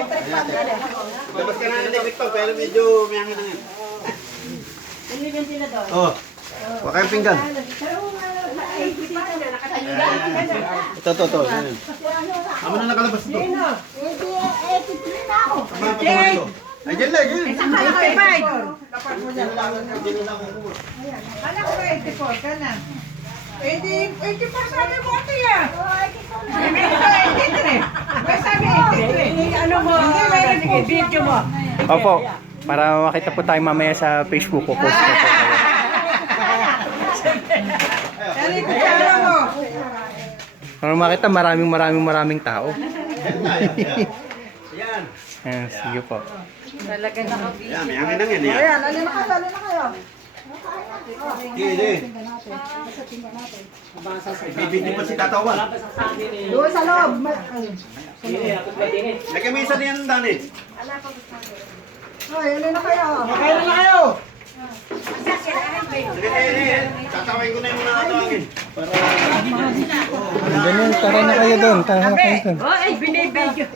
Labas ka na ng limit pa, pero medyo may hangin na yun. Oh, huwag kayong pinggan. Ito. Amo na nakalabas ito. Ay, dyan lang, dyan. Anak ko 84 ka na. 84 sabi mo ate ah. 83. May sabi 83. Ano mo? Sige, video mo. Opo, para makita po tayo mamaya sa Facebook ko. Post ko po kayo. Dali ko kaya mo. Para makita maraming tao. Yan. Ayan, sige po. Talaga nakabili. Yan, may hangin na yan. Ayan, lalo na kayo. Sige. Bibigyan pa si Tatawan. Doon sa loob. Lagyan mo isa niyan, Dani. Hoy, lalo na kayo. Sige. Tatawin ko na yung mga natawagin. Ganyan, tara na kayo doon. Tara na kayo doon. Oh, ay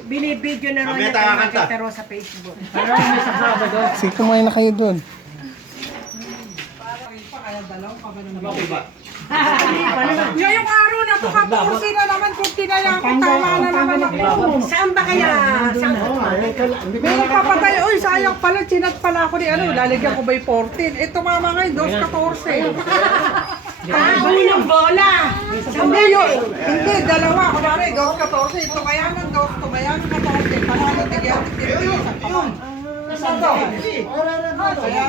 binibidyo na Mamaya tayo kakanta. pero sa Facebook. Sige, kumain na kayo doon. Ngayong araw na po kaporsi na naman kung tinayang ko tama na naman ako. Saan ba kaya? May nagpapatay. Uy, sayang pala. Chinat pala ako ni ano. Lalagyan ko ba yung 14? Ito mama ngayon, 2.14. Unang bola. Hindi yun. Hindi, dalawa. Kunwari, 2.14. Ito kaya ng 2. Ito kaya ng 14. Panalo, tigyan. Yun. Saan to? Kaya,